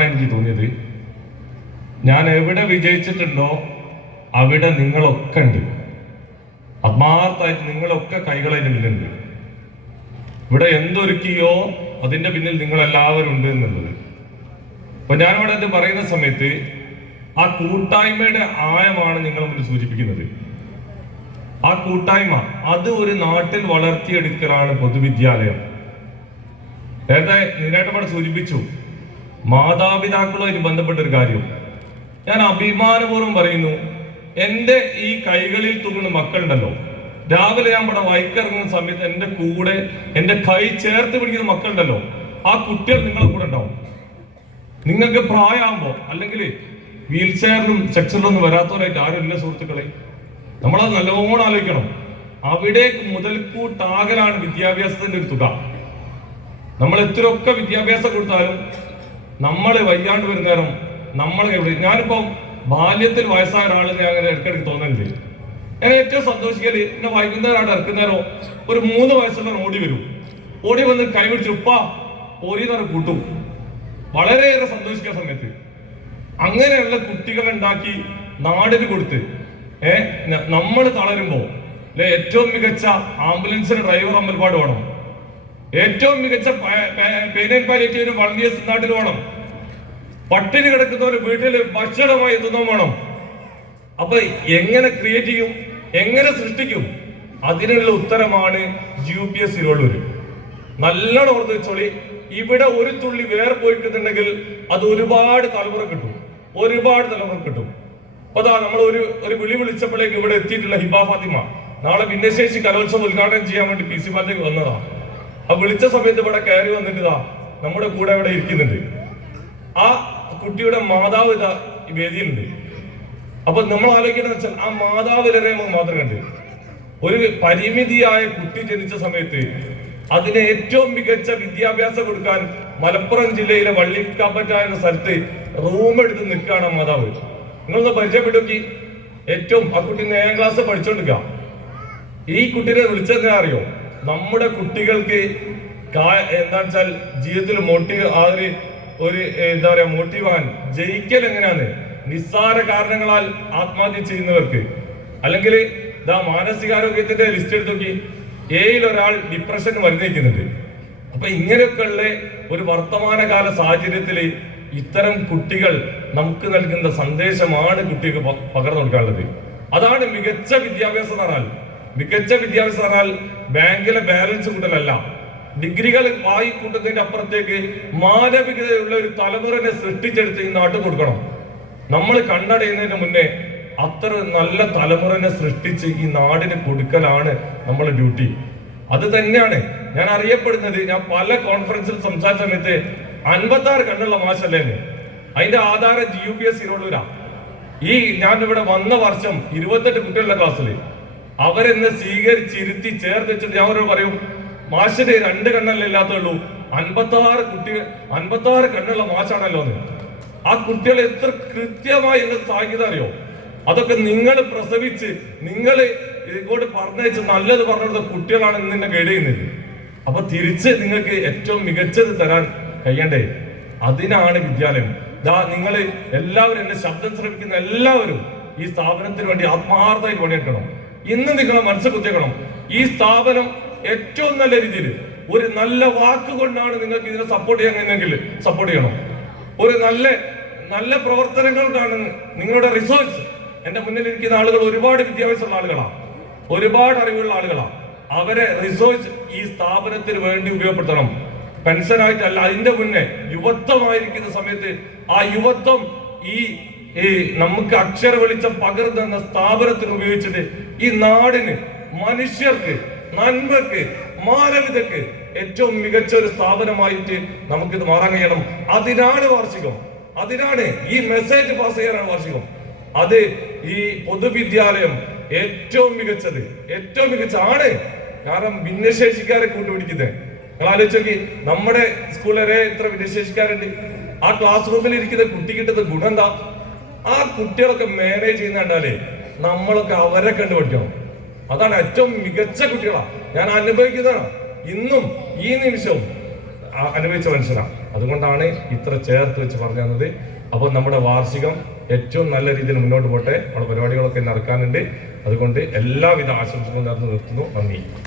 എനിക്ക് തോന്നിയത്. ഞാൻ എവിടെ വിജയിച്ചിട്ടുണ്ടോ അവിടെ നിങ്ങളൊക്കെ ഉണ്ട്. ആത്മാർത്ഥമായിട്ട് നിങ്ങളൊക്കെ കൈകളതിന് മുന്നിലുണ്ട്. ഇവിടെ എന്തൊരുക്കിയോ അതിന്റെ പിന്നിൽ നിങ്ങൾ എല്ലാവരും ഉണ്ട് എന്നുള്ളത്. അപ്പൊ ഞാനിവിടെ ഇത് പറയുന്ന സമയത്ത് ആ കൂട്ടായ്മയുടെ ആഴമാണ് നിങ്ങൾ മുന്നിൽ സൂചിപ്പിക്കുന്നത്. ആ കൂട്ടായ്മ അത് ഒരു നാട്ടിൽ വളർത്തിയെടുക്കലാണ് പൊതുവിദ്യാലയം. നേരത്തെ നിരേട്ടപ്പാട് സൂചിപ്പിച്ചു മാതാപിതാക്കളുമായിട്ട് ബന്ധപ്പെട്ട ഒരു കാര്യം. ഞാൻ അഭിമാനപൂർവം പറയുന്നു എന്റെ ഈ കൈകളിൽ തുങ്ങുന്ന മക്കളുണ്ടല്ലോ. രാവിലെ ഞാൻ ഇവിടെ വൈക്കിറങ്ങുന്ന സമയത്ത് എന്റെ കൂടെ എന്റെ കൈ ചേർത്ത് പിടിക്കുന്ന മക്കളുണ്ടല്ലോ. ആ കുട്ടികൾ നിങ്ങളെ കൂടെ ഉണ്ടാവും. നിങ്ങൾക്ക് പ്രായമാകുമ്പോൾ അല്ലെങ്കിൽ വീൽ ചെയറിലും സെക്ഷനിലൊന്നും വരാത്തവരായിട്ട് ഇല്ല സുഹൃത്തുക്കളെ. നമ്മളത് നല്ലവണ്ണം ആലോചിക്കണം. അവിടെ മുതൽക്കൂട്ടാകലാണ് വിദ്യാഭ്യാസത്തിന്റെ ഒരു തുക. നമ്മൾ എത്രയൊക്കെ വിദ്യാഭ്യാസം കൊടുത്താലും നമ്മൾ വയ്യാണ്ട് വരുന്ന നേരം നമ്മൾ എവിടെ ഞാനിപ്പം ബാല്യത്തിൽ വയസ്സായ ഒരാളെന്ന് അങ്ങനെ ഇടയ്ക്കിടയ്ക്ക് തോന്നുന്നുണ്ട്. ഞാൻ ഏറ്റവും സന്തോഷിക്കൽ എന്നെ വൈകുന്നേരമായിട്ട് ഇറക്കുന്നേരോ ഒരു മൂന്ന് വയസ്സുള്ള ഓടി വരും. ഓടി വന്ന് കൈ പിടിച്ച് ഉപ്പ ഓരിന്നറ കൂട്ടും. വളരെയേറെ സന്തോഷിക്കുന്ന സമയത്ത്. അങ്ങനെയുള്ള കുട്ടികളെ ഉണ്ടാക്കി നാടിന് കൊടുത്ത് ഏ നമ്മൾ തളരുമ്പോ അല്ലെ ഏറ്റവും മികച്ച ആംബുലൻസിന് ഡ്രൈവർ അമ്പൽപാട് വേണം ഏറ്റവും മികച്ച പേനൻ പാലിയേറ്റീവിന് വളണ്ടിയേഴ്സ് നാട്ടിൽ വേണം പട്ടിണി കിടക്കുന്നവർ വീട്ടിൽ ഭക്ഷണമായി എത്തുന്നതും വേണം. അപ്പൊ എങ്ങനെ ക്രിയേറ്റ് ചെയ്യും? എങ്ങനെ സൃഷ്ടിക്കും? അതിനുള്ള ഉത്തരമാണ് യു പി എസ് തിരുവള്ളൂര് നല്ലോണം ഓർത്ത് വെച്ചോളി. ഇവിടെ ഒരു തുള്ളി വേറെ പോയിട്ടുണ്ടെങ്കിൽ അത് ഒരുപാട് തലമുറ കിട്ടും. ഒരുപാട് തലമുറ കിട്ടും. അപ്പൊ അതാ നമ്മൾ ഒരു ഒരു വിളി വിളിച്ചപ്പോഴേക്ക് ഇവിടെ എത്തിയിട്ടുള്ള ഹിബ ഫാത്തിമ. നാളെ ഭിന്നശേഷി കലോത്സവം ഉദ്ഘാടനം ചെയ്യാൻ വേണ്ടി പി സി പാർട്ടിക്ക് വന്നതാ. ആ വിളിച്ച സമയത്ത് ഇവിടെ കയറി വന്നിട്ട് നമ്മുടെ കൂടെ ഇവിടെ ഇരിക്കുന്നുണ്ട്. ആ കുട്ടിയുടെ മാതാവ് ഇതാ വേദിയിലുണ്ട്. അപ്പൊ നമ്മൾ ആലോചിക്കുന്നത് വെച്ചാൽ ആ മാതാവിനെ നമുക്ക് മാത്രം കണ്ട്. ഒരു പരിമിതിയായ കുട്ടി ജനിച്ച സമയത്ത് അതിന് ഏറ്റവും മികച്ച വിദ്യാഭ്യാസം കൊടുക്കാൻ മലപ്പുറം ജില്ലയിലെ വള്ളിക്കാപ്പറ്റായ സ്ഥലത്ത് റൂം എടുത്ത് നിൽക്കുകയാണ് മാതാവ്. നിങ്ങളൊന്ന് പരിചയപ്പെട്ടു നോക്കി ഏറ്റവും ആ കുട്ടി ഏഴാം ക്ലാസ് പഠിച്ചോണ്ടിരിക്കുക ഈ കുട്ടീനെ വിളിച്ചെന്നാ അറിയോ? നമ്മുടെ കുട്ടികൾക്ക് എന്താ വെച്ചാൽ ജീവിതത്തിൽ മോട്ടീവ് ആ ഒരു ഒരു എന്താ പറയാ മോട്ടീവാൻ. ജയിക്കൽ എങ്ങനെയാണ്? നിസ്സാര കാരണങ്ങളാൽ ആത്മഹത്യ ചെയ്യുന്നവർക്ക്. അല്ലെങ്കിൽ ഇതാ മാനസികാരോഗ്യത്തിന്റെ ലിസ്റ്റ് എടുത്ത് നോക്കി. ഏയിൽ ഒരാൾ ഡിപ്രഷൻ മരുന്നയിക്കുന്നുണ്ട്. അപ്പൊ ഇങ്ങനെയൊക്കെയുള്ള ഒരു വർത്തമാനകാല സാഹചര്യത്തിൽ ഇത്തരം കുട്ടികൾ നമുക്ക് നൽകുന്ന സന്ദേശമാണ് കുട്ടികൾക്ക് പകർന്നു കൊടുക്കാനുള്ളത്. അതാണ് മികച്ച വിദ്യാഭ്യാസം എന്ന് പറഞ്ഞാൽ. മികച്ച വിദ്യാഭ്യാസം എന്ന് പറഞ്ഞാൽ ബാങ്കിലെ ബാലൻസ് കൂട്ടലല്ല. ഡിഗ്രികൾ വാങ്ങിക്കൂട്ടുന്നതിന്റെ കൂട്ടുന്നതിന്റെ അപ്പുറത്തേക്ക് മാനവികതയുള്ള ഒരു തലമുറനെ സൃഷ്ടിച്ചെടുത്ത് ഈ നാട്ടിൽ കൊടുക്കണം. നമ്മൾ കണ്ടടയുന്നതിന് മുന്നേ അത്ര നല്ല തലമുറനെ സൃഷ്ടിച്ച് ഈ നാടിന് കൊടുക്കലാണ് നമ്മുടെ ഡ്യൂട്ടി. അത് തന്നെയാണ് ഞാൻ അറിയപ്പെടുന്നത്. ഞാൻ പല കോൺഫറൻസിൽ സംസാരിച്ച സമയത്ത് അൻപത്തി ആറ് കണ്ണുള്ള മാഷല്ലേ അതിന്റെ ആധാരം ജി യു പി എസ് ഇരുവള്ളൂരാ ഈ ഞാൻ ഇവിടെ വന്ന വർഷം ഇരുപത്തെട്ട് കുട്ടികളുടെ ക്ലാസ്സിൽ അവരെന്നെ സ്വീകരിച്ചിരുത്തി ചേർത്ത് വെച്ചിട്ട് ഞാൻ അവരോട് പറയും മാഷിന് രണ്ട് കണ്ണല്ലേ ഇല്ലാത്തുള്ളൂ അൻപത്തി ആറ് കുട്ടി അൻപത്തി ആറ് കണ്ണുള്ള മാഷാണല്ലോ ആ കുട്ടികൾ എത്ര കൃത്യമായി എന്നെ സാഹിത്യം അറിയോ? അതൊക്കെ നിങ്ങൾ പ്രസവിച്ച് നിങ്ങൾ ഇങ്ങോട്ട് പറഞ്ഞയച്ച് നല്ലത് പറഞ്ഞു കൊടുത്ത കുട്ടികളാണ് ഇന്ന് എന്നെ ഗൈഡ് അപ്പൊ തിരിച്ച് നിങ്ങൾക്ക് ഏറ്റവും മികച്ചത് തരാൻ കഴിയണ്ടേ? അതിനാണ് വിദ്യാലയം. ദാ നിങ്ങൾ എല്ലാവരും എന്റെ ശബ്ദം ശ്രമിക്കുന്ന എല്ലാവരും ഈ സ്ഥാപനത്തിന് വേണ്ടി ആത്മാർത്ഥമായി പണിയെടുക്കണം. ഇന്ന് നിങ്ങളെ മനസ്സ് കുത്തിക്കണം ഈ സ്ഥാപനം ഏറ്റവും നല്ല രീതിയിൽ ഒരു നല്ല വാക്ക് കൊണ്ടാണ് നിങ്ങൾക്ക് ഇതിനെ സപ്പോർട്ട് ചെയ്യാൻ കഴിയുന്നെങ്കിൽ സപ്പോർട്ട് ചെയ്യണം. ഒരു നല്ല നല്ല പ്രവർത്തനങ്ങൾ കാണുന്ന നിങ്ങളുടെ റിസോഴ്സ് എന്റെ മുന്നിൽ ഇരിക്കുന്ന ആളുകൾ ഒരുപാട് വിദ്യാഭ്യാസമുള്ള ആളുകളാണ് ഒരുപാട് അറിവുള്ള ആളുകളാണ് അവരെ റിസോഴ്സ് ഈ സ്ഥാപനത്തിന് വേണ്ടി ഉപയോഗപ്പെടുത്തണം. പെൻഷനായിട്ടല്ല അതിന്റെ മുന്നേ യുവത്വമായിരിക്കുന്ന സമയത്ത് ആ യുവത്വം ഈ ഈ നമുക്ക് അക്ഷര വെളിച്ചം പകർന്നെന്ന സ്ഥാപനത്തിന് ഉപയോഗിച്ചിട്ട് ഈ നാടിന് മനുഷ്യർക്ക് നന്മക്ക് മാനവിതക്ക് ഏറ്റവും മികച്ച ഒരു സ്ഥാപനമായിട്ട് നമുക്കിത് മാറാൻ കഴിയണം അതിനാണ് വാർഷികം. അതിനാണ് ഈ മെസ്സേജ് പാസ് ചെയ്യാനാണ് വാർഷികം. അത് ഈ പൊതുവിദ്യാലയം ഏറ്റവും മികച്ചത് ഏറ്റവും മികച്ച ആണ് കാരണം ഭിന്നശേഷിക്കാരെ കൂട്ടുപിടിക്കുന്നത്. നിങ്ങൾ ആലോചിച്ചെങ്കിൽ നമ്മുടെ സ്കൂളിലെ എത്ര ഭിന്നശേഷിക്കാരുണ്ട്? ആ ക്ലാസ് റൂമിൽ ഇരിക്കുന്ന കുട്ടി കിട്ടുന്ന ഗുണം എന്താ? ആ കുട്ടികളൊക്കെ മാനേജ് ചെയ്യുന്ന കണ്ടാലേ നമ്മളൊക്കെ അവരെ കണ്ടു പഠിക്കണം അതാണ് ഏറ്റവും മികച്ച കുട്ടികളാണ് ഞാൻ അനുഭവിക്കുന്നതാണ്. ഇന്നും ഈ നിമിഷവും അനുഭവിച്ച മനുഷ്യനാണ് അതുകൊണ്ടാണ് ഇത്ര ചേർത്ത് വെച്ച് പറഞ്ഞു തന്നത്. അപ്പോൾ നമ്മുടെ വാർഷികം ഏറ്റവും നല്ല രീതിയിൽ മുന്നോട്ട് പോട്ടെ. നമ്മുടെ പരിപാടികളൊക്കെ നടക്കാനുണ്ട്. അതുകൊണ്ട് എല്ലാവിധ ആശംസകളും നേർന്നു നിർത്തുന്നു. നന്ദി.